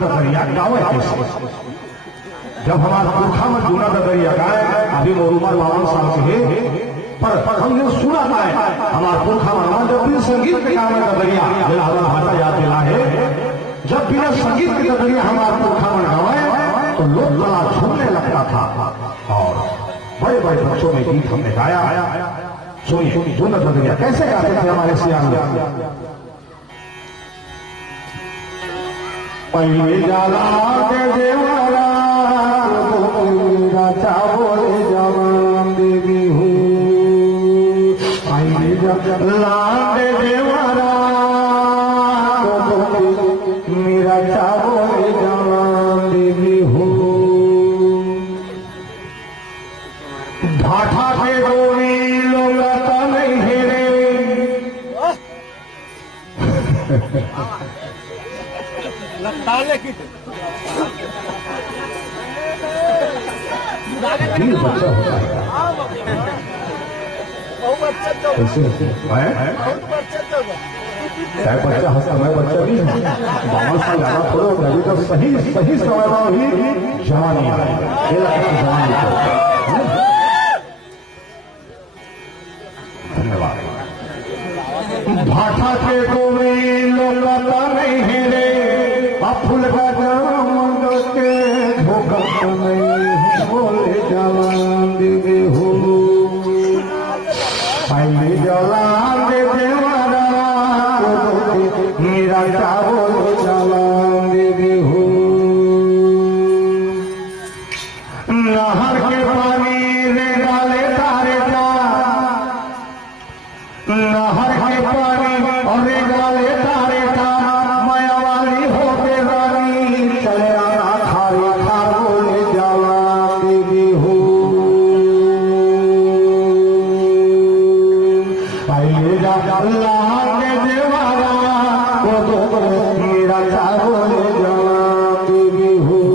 दरिया गावे कैसे? जब हमारा पुरखा में जूना दरिया गाए, अभी वो उम्र 52 साल से है, पर हमने सुना है हमारा पुरखा में जब भी संगीत के गाने का दरिया हमारा भाषा याद दिला है, जब बिना संगीत के दरिया हमारा पुरखा में गावे तो लोग गला झूमने लगता था और बड़े बड़े बच्चों में गीत हमने गाया। सुनिए जूना दरिया कैसे गाते थे हमारे सियान। पहले जाला के देवरा राजा बोले जवान देवी हुई, पहले जाला के देवरा मेरा चावले जवान देवी हो। भाठा के गोरी लोग नहीं हेरे बच्चा होता है चाहे बच्चा हंसा मैं बच्चा नहीं हूँ, 52 साल ज्यादा थोड़ा अभी तो सही सही समय में ही जवानी आई, धन्यवाद। भाठा के गोरी लोग नहीं हेरे, फूल का के धोखा नहीं बोले जवान दे हो, पहले जवान दे देवरा मेरा